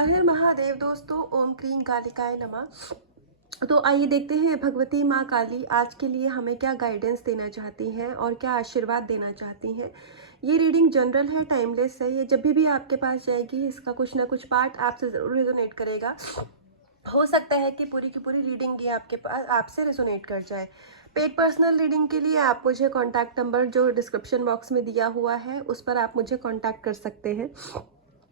हर हर महादेव दोस्तों, ओम क्रीं कालिकाय नमः। तो आइए देखते हैं भगवती माँ काली आज के लिए हमें क्या गाइडेंस देना चाहती हैं और क्या आशीर्वाद देना चाहती हैं। ये रीडिंग जनरल है, टाइमलेस है। ये जब भी आपके पास जाएगी इसका कुछ ना कुछ पार्ट आपसे ज़रूर रेजोनेट करेगा। हो सकता है कि पूरी की पूरी रीडिंग ये आपके पास आपसे रेजोनेट कर जाए। पेड पर्सनल रीडिंग के लिए आप मुझे कॉन्टैक्ट नंबर जो डिस्क्रिप्शन बॉक्स में दिया हुआ है उस पर आप मुझे कॉन्टैक्ट कर सकते हैं।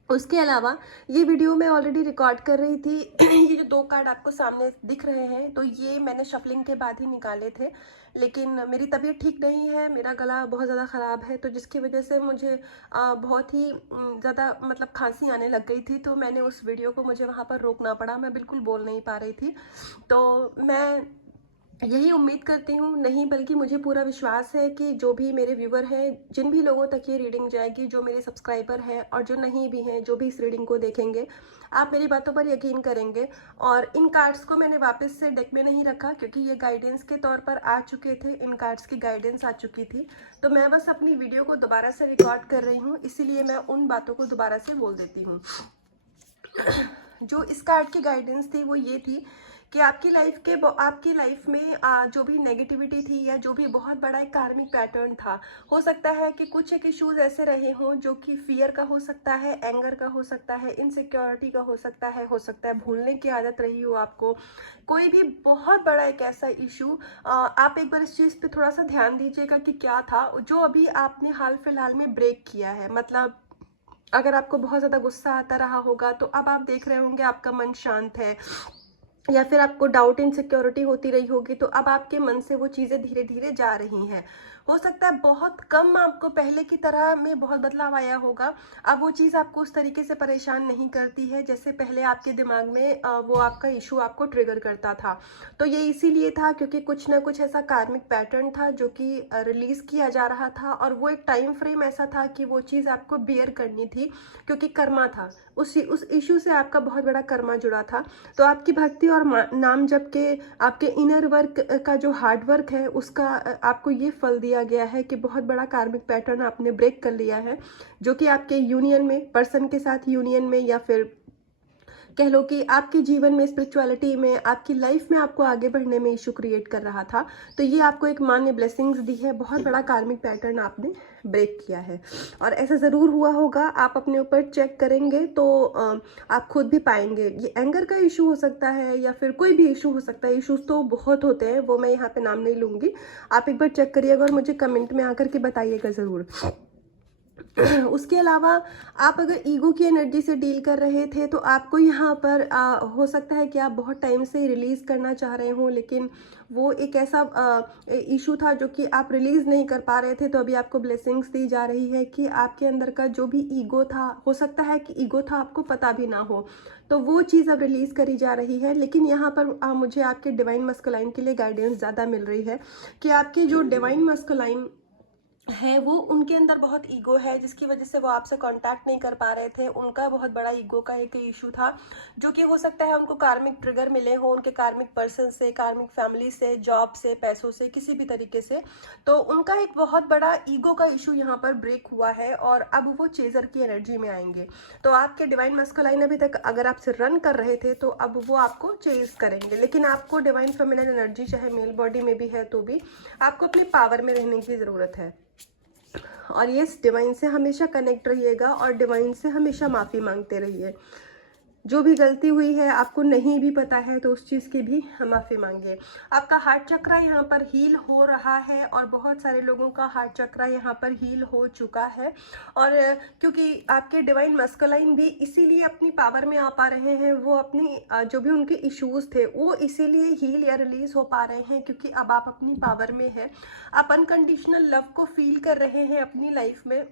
उसके अलावा ये वीडियो मैं ऑलरेडी रिकॉर्ड कर रही थी। ये जो दो कार्ड आपको सामने दिख रहे हैं तो ये मैंने शफलिंग के बाद ही निकाले थे, लेकिन मेरी तबीयत ठीक नहीं है, मेरा गला बहुत ज़्यादा ख़राब है, तो जिसकी वजह से मुझे बहुत ही ज़्यादा मतलब खांसी आने लग गई थी। तो मैंने उस वीडियो को मुझे वहाँ पर रोकना पड़ा, मैं बिल्कुल बोल नहीं पा रही थी। तो मैं यही उम्मीद करती हूँ, नहीं बल्कि मुझे पूरा विश्वास है कि जो भी मेरे व्यूवर हैं, जिन भी लोगों तक ये रीडिंग जाएगी, जो मेरे सब्सक्राइबर हैं और जो नहीं भी हैं, जो भी इस रीडिंग को देखेंगे, आप मेरी बातों पर यकीन करेंगे। और इन कार्ड्स को मैंने वापस से डेक में नहीं रखा क्योंकि ये गाइडेंस के तौर पर आ चुके थे, इन कार्ड्स की गाइडेंस आ चुकी थी। तो मैं बस अपनी वीडियो को दोबारा से रिकॉर्ड कर रही हूँ, इसीलिए मैं उन बातों को दोबारा से बोल देती हूँ। जो इस कार्ड की गाइडेंस थी वो ये थी कि आपकी लाइफ में जो भी नेगेटिविटी थी या जो भी बहुत बड़ा एक कार्मिक पैटर्न था, हो सकता है कि कुछ एक इश्यूज ऐसे रहे हों जो कि फियर का हो सकता है, एंगर का हो सकता है, इनसिक्योरिटी का हो सकता है भूलने की आदत रही हो आपको, कोई भी बहुत बड़ा एक ऐसा इशू। आप एक बार इस चीज़ पे थोड़ा सा ध्यान दीजिएगा कि क्या था जो अभी आपने हाल फिलहाल में ब्रेक किया है। मतलब अगर आपको बहुत ज़्यादा गुस्सा आता रहा होगा तो अब आप देख रहे होंगे आपका मन शांत है, या फिर आपको डाउट इनसिक्योरिटी होती रही होगी तो अब आपके मन से वो चीज़ें धीरे धीरे जा रही हैं। हो सकता है बहुत कम आपको पहले की तरह में बहुत बदलाव आया होगा, अब वो चीज़ आपको उस तरीके से परेशान नहीं करती है जैसे पहले आपके दिमाग में वो आपका इशू आपको ट्रिगर करता था। तो ये इसीलिए था क्योंकि कुछ ना कुछ ऐसा कार्मिक पैटर्न था जो कि रिलीज़ किया जा रहा था, और वो एक टाइम फ्रेम ऐसा था कि वो चीज़ आपको बेयर करनी थी क्योंकि कर्मा था, उस इशू से आपका बहुत बड़ा कर्मा जुड़ा था। तो आपकी भक्ति और नाम जप के आपके इनर वर्क का जो हार्ड वर्क है उसका आपको ये फल दिया गया है कि बहुत बड़ा कार्मिक पैटर्न आपने ब्रेक कर लिया है, जो कि आपके यूनियन में, पर्सन के साथ यूनियन में, या फिर कह लो कि आपके जीवन में, स्पिरिचुअलिटी में, आपकी लाइफ में आपको आगे बढ़ने में इशू क्रिएट कर रहा था। तो ये आपको एक माँ ने ब्लेसिंग्स दी है, बहुत बड़ा कार्मिक पैटर्न आपने ब्रेक किया है और ऐसा ज़रूर हुआ होगा। आप अपने ऊपर चेक करेंगे तो आप खुद भी पाएंगे। ये एंगर का इशू हो सकता है या फिर कोई भी इशू हो सकता है, इशूज़ तो बहुत होते हैं, वो मैं यहाँ पे नाम नहीं लूँगी। आप एक बार चेक करिएगा और मुझे कमेंट में आकर के बताइएगा ज़रूर। उसके अलावा आप अगर ईगो की एनर्जी से डील कर रहे थे तो आपको यहाँ पर हो सकता है कि आप बहुत टाइम से रिलीज़ करना चाह रहे हो, लेकिन वो एक ऐसा इशू था जो कि आप रिलीज़ नहीं कर पा रहे थे। तो अभी आपको ब्लेसिंग्स दी जा रही है कि आपके अंदर का जो भी ईगो था, हो सकता है कि ईगो था आपको पता भी ना हो, तो वो चीज़ अब रिलीज़ करी जा रही है। लेकिन यहाँ पर मुझे आपके डिवाइन मस्कुलाइन के लिए गाइडेंस ज़्यादा मिल रही है कि आपके जो डिवाइन मस्कुलाइन है वो, उनके अंदर बहुत ईगो है जिसकी वजह से वो आपसे कांटेक्ट नहीं कर पा रहे थे। उनका बहुत बड़ा ईगो का एक इशू था जो कि हो सकता है उनको कार्मिक ट्रिगर मिले हो, उनके कार्मिक पर्सन से, कार्मिक फैमिली से, जॉब से, पैसों से, किसी भी तरीके से। तो उनका एक बहुत बड़ा ईगो का इशू यहाँ पर ब्रेक हुआ है और अब वो चेजर की एनर्जी में आएंगे। तो आपके डिवाइन मस्कुलाइन अभी तक अगर आपसे रन कर रहे थे तो अब वो आपको चेज करेंगे, लेकिन आपको डिवाइन फेमिनिन एनर्जी चाहे मेल बॉडी में भी है तो भी आपको अपनी पावर में रहने की ज़रूरत है। और ये डिवाइन से हमेशा कनेक्ट रहिएगा और डिवाइन से हमेशा माफ़ी मांगते रहिए। जो भी गलती हुई है, आपको नहीं भी पता है तो उस चीज़ की भी माफ़ी मांगिए। आपका हार्ट चक्रा यहाँ पर हील हो रहा है और बहुत सारे लोगों का हार्ट चक्रा यहाँ पर हील हो चुका है। और क्योंकि आपके डिवाइन मस्कुलाइन भी इसीलिए अपनी पावर में आ पा रहे हैं, वो अपनी जो भी उनके इश्यूज थे वो इसीलिए हील या रिलीज हो पा रहे हैं क्योंकि अब आप अपनी पावर में हैं। आप अनकंडीशनल लव को फील कर रहे हैं अपनी लाइफ में।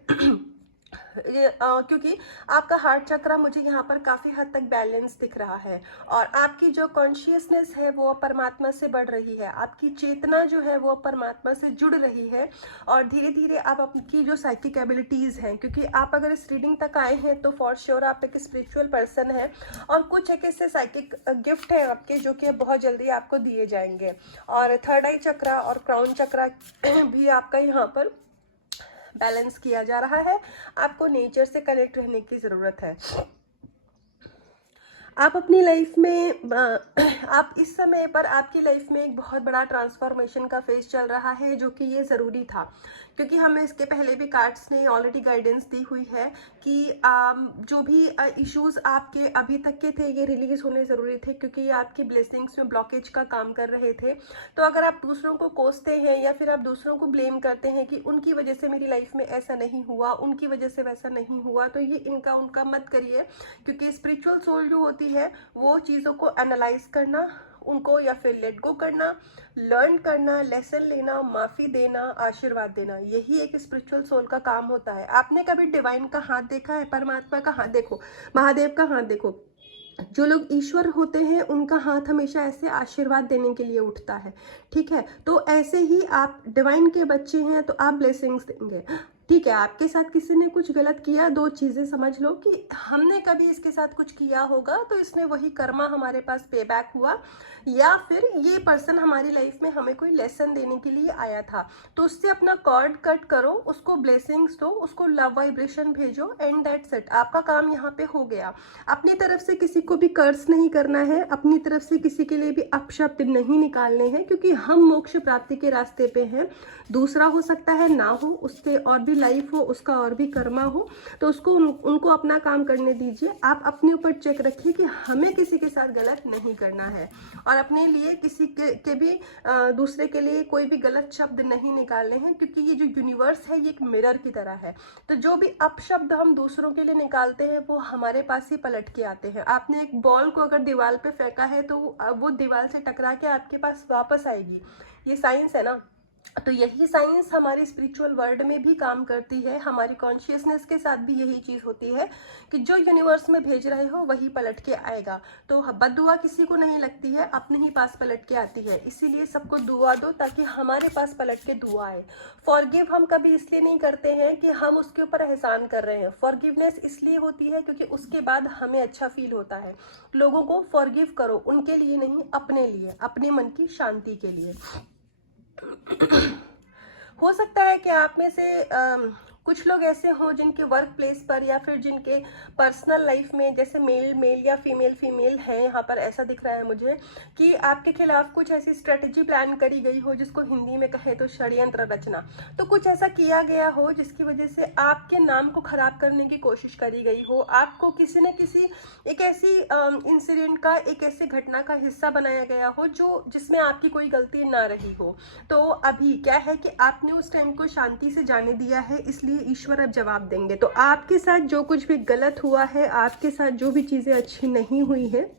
क्योंकि आपका हार्ट चक्रा मुझे यहाँ पर काफ़ी हद तक बैलेंस दिख रहा है और आपकी जो कॉन्शियसनेस है वो परमात्मा से बढ़ रही है, आपकी चेतना जो है वो परमात्मा से जुड़ रही है। और धीरे धीरे आप आपकी जो साइकिक एबिलिटीज़ हैं, क्योंकि आप अगर इस रीडिंग तक आए हैं तो फॉर श्योर आप एक स्पिरिचुअल पर्सन हैं और कुछ एक ऐसे साइकिक गिफ्ट हैं आपके जो कि बहुत जल्दी आपको दिए जाएंगे। और थर्ड आई चक्रा और क्राउन चक्रा भी आपका यहाँ पर बैलेंस किया जा रहा है। आपको नेचर से कनेक्ट रहने की ज़रूरत है। आप अपनी लाइफ में आप इस समय पर आपकी लाइफ में एक बहुत बड़ा ट्रांसफॉर्मेशन का फेज चल रहा है, जो कि ये ज़रूरी था, क्योंकि हमें इसके पहले भी कार्ड्स ने ऑलरेडी गाइडेंस दी हुई है कि जो भी इश्यूज आपके अभी तक के थे ये रिलीज होने ज़रूरी थे, क्योंकि ये आपकी ब्लेसिंग्स में ब्लॉकेज का काम कर रहे थे। तो अगर आप दूसरों को कोसते हैं या फिर आप दूसरों को ब्लेम करते हैं कि उनकी वजह से मेरी लाइफ में ऐसा नहीं हुआ, उनकी वजह से वैसा नहीं हुआ, तो ये इनका उनका मत करिए, क्योंकि स्पिरिचुअल सोल जो होती है वो चीज़ों को एनालाइज करना, उनको या फिर लेट गो करना, लर्न करना, लेसन लेना, माफ़ी देना, आशीर्वाद देना, यही एक स्पिरिचुअल सोल का काम होता है। आपने कभी डिवाइन का हाथ देखा है? परमात्मा का हाथ देखो, महादेव का हाथ देखो। जो लोग ईश्वर होते हैं उनका हाथ हमेशा ऐसे आशीर्वाद देने के लिए उठता है, ठीक है। तो ऐसे ही आप डिवाइन के बच्चे हैं तो आप ब्लेसिंग्स देंगे, ठीक है। आपके साथ किसी ने कुछ गलत किया, दो चीज़ें समझ लो कि हमने कभी इसके साथ कुछ किया होगा तो इसने वही कर्मा हमारे पास पे बैक हुआ, या फिर ये पर्सन हमारी लाइफ में हमें कोई लेसन देने के लिए आया था। तो उससे अपना कॉर्ड कट करो, उसको ब्लेसिंग्स दो, उसको लव वाइब्रेशन भेजो, एंड दैट्स इट। आपका काम यहाँ पे हो गया। अपनी तरफ से किसी को भी कर्ज नहीं करना है, अपनी तरफ से किसी के लिए भी अपशब्द नहीं निकालने हैं, क्योंकि हम मोक्ष प्राप्ति के रास्ते पे हैं। दूसरा हो सकता है ना हो, उससे और भी लाइफ हो, उसका और भी कर्मा हो, तो उसको उनको अपना काम करने दीजिए। आप अपने ऊपर चेक रखिए कि हमें किसी के साथ गलत नहीं करना है, और अपने लिए किसी के भी दूसरे के लिए कोई भी गलत शब्द नहीं निकालने हैं, क्योंकि ये जो यूनिवर्स है ये एक मिरर की तरह है। तो जो भी अपशब्द हम दूसरों के लिए निकालते हैं वो हमारे पास ही पलट के आते हैं। आपने एक बॉल को अगर दीवार पे फेंका है तो वो दीवार से टकरा के आपके पास वापस आएगी, ये साइंस है ना। तो यही साइंस हमारी स्पिरिचुअल वर्ल्ड में भी काम करती है, हमारी कॉन्शियसनेस के साथ भी यही चीज़ होती है कि जो यूनिवर्स में भेज रहे हो वही पलट के आएगा। तो बद्दुआ किसी को नहीं लगती है, अपने ही पास पलट के आती है। इसीलिए सबको दुआ दो ताकि हमारे पास पलट के दुआ आए। फॉरगिव हम कभी इसलिए नहीं करते हैं कि हम उसके ऊपर एहसान कर रहे हैं, फॉरगिवनेस इसलिए होती है क्योंकि उसके बाद हमें अच्छा फील होता है। लोगों को फॉरगिव करो, उनके लिए नहीं, अपने लिए, अपने मन की शांति के लिए। हो सकता है कि आप में से कुछ लोग ऐसे हों जिनके वर्क प्लेस पर या फिर जिनके पर्सनल लाइफ में, जैसे मेल मेल या फीमेल फीमेल है, यहाँ पर ऐसा दिख रहा है मुझे कि आपके खिलाफ कुछ ऐसी स्ट्रेटजी प्लान करी गई हो, जिसको हिंदी में कहे तो षड्यंत्र रचना। तो कुछ ऐसा किया गया हो जिसकी वजह से आपके नाम को खराब करने की कोशिश करी गई हो, आपको किसी न किसी एक ऐसी इंसिडेंट का, एक ऐसी घटना का हिस्सा बनाया गया हो जो जिसमें आपकी कोई गलती ना रही हो। तो अभी क्या है कि आपने उस टाइम को शांति से जाने दिया है, इसलिए ईश्वर अब जवाब देंगे। तो आपके साथ जो कुछ भी गलत हुआ है, आपके साथ जो भी चीज़ें अच्छी नहीं हुई है,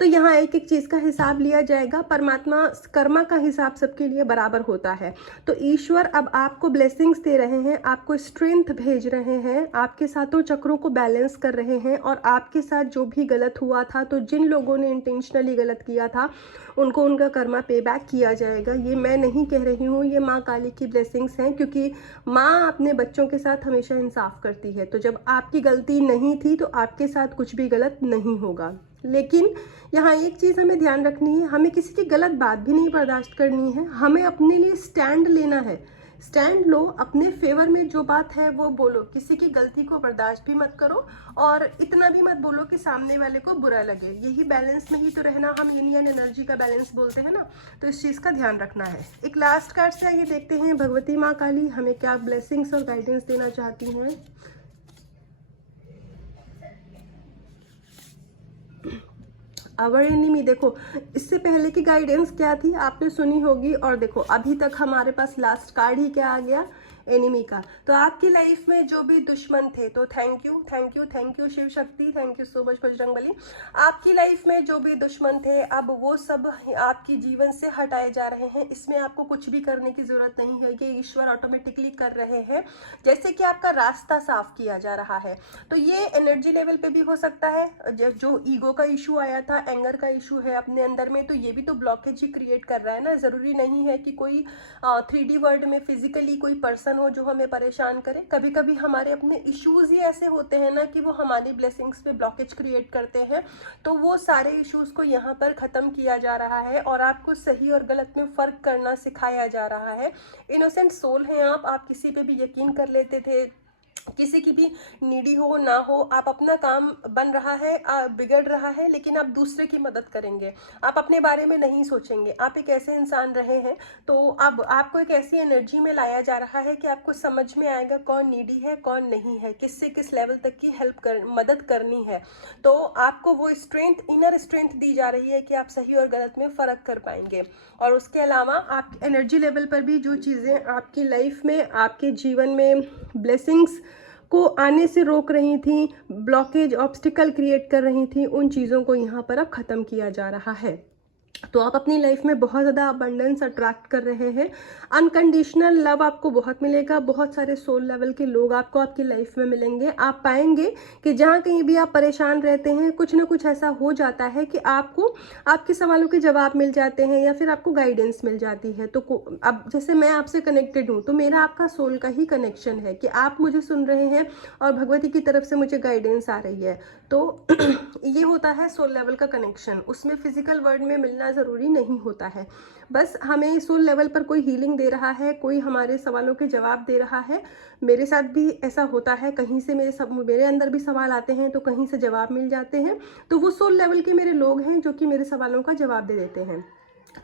तो यहाँ एक एक चीज़ का हिसाब लिया जाएगा। परमात्मा कर्मा का हिसाब सबके लिए बराबर होता है। तो ईश्वर अब आपको ब्लेसिंग्स दे रहे हैं, आपको स्ट्रेंथ भेज रहे हैं, आपके सातों चक्रों को बैलेंस कर रहे हैं, और आपके साथ जो भी गलत हुआ था, तो जिन लोगों ने इंटेंशनली गलत किया था उनको उनका कर्मा पे बैक किया जाएगा। ये मैं नहीं कह रही हूँ, ये माँ काली की ब्लेसिंग्स हैं, क्योंकि माँ अपने बच्चों के साथ हमेशा इंसाफ करती है। तो जब आपकी गलती नहीं थी तो आपके साथ कुछ भी गलत नहीं होगा। लेकिन यहाँ एक चीज़ हमें ध्यान रखनी है, हमें किसी की गलत बात भी नहीं बर्दाश्त करनी है, हमें अपने लिए स्टैंड लेना है। स्टैंड लो, अपने फेवर में जो बात है वो बोलो, किसी की गलती को बर्दाश्त भी मत करो और इतना भी मत बोलो कि सामने वाले को बुरा लगे। यही बैलेंस में ही तो रहना हम यूनियन एनर्जी का बैलेंस बोलते हैं ना। तो इस चीज़ का ध्यान रखना है। एक लास्ट कार्ड से आइए देखते हैं भगवती माँ काली हमें क्या ब्लेसिंग्स और गाइडेंस देना चाहती हैं। आवर एनिमी, देखो इससे पहले की गाइडेंस क्या थी आपने सुनी होगी, और देखो अभी तक हमारे पास लास्ट कार्ड ही क्या आ गया, एनिमी का। तो आपकी लाइफ में जो भी दुश्मन थे, तो thank you thank you thank you Shiv Shakti, thank you so much Bajrangbali. आपकी लाइफ में जो भी दुश्मन थे अब वो सब आपकी जीवन से हटाए जा रहे हैं। इसमें आपको कुछ भी करने की जरूरत नहीं है, ये ईश्वर ऑटोमेटिकली कर रहे हैं, जैसे कि आपका रास्ता साफ किया जा रहा है। तो ये एनर्जी लेवल पे भी हो सकता है, जो ईगो का इशू आया था, एंगर का इशू है अपने अंदर में, तो ये भी तो ब्लॉकेज ही क्रिएट कर रहा है ना। जरूरी नहीं है कि कोई 3D वर्ल्ड में फिजिकली कोई पर्सन हो जो हमें परेशान करे। कभी कभी हमारे अपने इश्यूज ही ऐसे होते हैं ना कि वो हमारी ब्लेसिंग्स पे ब्लॉकेज क्रिएट करते हैं। तो वो सारे इश्यूज को यहाँ पर ख़त्म किया जा रहा है और आपको सही और गलत में फ़र्क करना सिखाया जा रहा है। इनोसेंट सोल हैं आप किसी पे भी यकीन कर लेते थे, किसी की भी नीडी हो ना हो, आप अपना काम बन रहा है, बिगड़ रहा है, लेकिन आप दूसरे की मदद करेंगे, आप अपने बारे में नहीं सोचेंगे, आप एक ऐसे इंसान रहे हैं। तो अब आपको एक ऐसी एनर्जी में लाया जा रहा है कि आपको समझ में आएगा कौन नीडी है कौन नहीं है, किससे किस लेवल तक की मदद करनी है। तो आपको वो स्ट्रेंथ, इनर स्ट्रेंथ दी जा रही है कि आप सही और गलत में फ़र्क कर पाएंगे। और उसके अलावा आप एनर्जी लेवल पर भी जो चीज़ें आपकी लाइफ में, आपके जीवन में ब्लेसिंग्स को आने से रोक रही थी, ब्लॉकेज, ऑब्स्टिकल क्रिएट कर रही थी, उन चीज़ों को यहाँ पर अब ख़त्म किया जा रहा है। तो आप अपनी लाइफ में बहुत ज़्यादा अबंडेंस अट्रैक्ट कर रहे हैं। अनकंडीशनल लव आपको बहुत मिलेगा, बहुत सारे सोल लेवल के लोग आपको आपकी लाइफ में मिलेंगे। आप पाएंगे कि जहाँ कहीं भी आप परेशान रहते हैं, कुछ ना कुछ ऐसा हो जाता है कि आपको आपके सवालों के जवाब मिल जाते हैं या फिर आपको गाइडेंस मिल जाती है। तो अब जैसे मैं आपसे कनेक्टेड हूँ, तो मेरा आपका सोल का ही कनेक्शन है कि आप मुझे सुन रहे हैं और भगवती की तरफ से मुझे गाइडेंस आ रही है। तो ये होता है सोल लेवल का कनेक्शन। उसमें फिजिकल वर्ल्ड में मिलना ज़रूरी नहीं होता है, बस हमें सोल लेवल पर कोई हीलिंग दे रहा है, कोई हमारे सवालों के जवाब दे रहा है। मेरे साथ भी ऐसा होता है, कहीं से मेरे अंदर भी सवाल आते हैं तो कहीं से जवाब मिल जाते हैं। तो वो सोल लेवल के मेरे लोग हैं जो कि मेरे सवालों का जवाब दे देते हैं।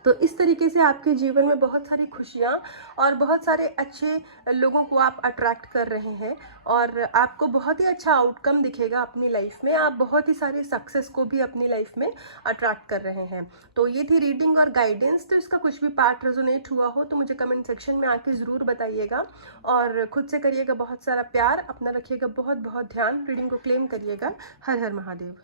तो इस तरीके से आपके जीवन में बहुत सारी खुशियाँ और बहुत सारे अच्छे लोगों को आप अट्रैक्ट कर रहे हैं और आपको बहुत ही अच्छा आउटकम दिखेगा अपनी लाइफ में। आप बहुत ही सारे सक्सेस को भी अपनी लाइफ में अट्रैक्ट कर रहे हैं। तो ये थी रीडिंग और गाइडेंस। तो इसका कुछ भी पार्ट रेजोनेट हुआ हो तो मुझे कमेंट सेक्शन में आके ज़रूर बताइएगा। और खुद से करिएगा बहुत सारा प्यार, अपना रखिएगा बहुत बहुत ध्यान, रीडिंग को क्लेम करिएगा। हर हर महादेव।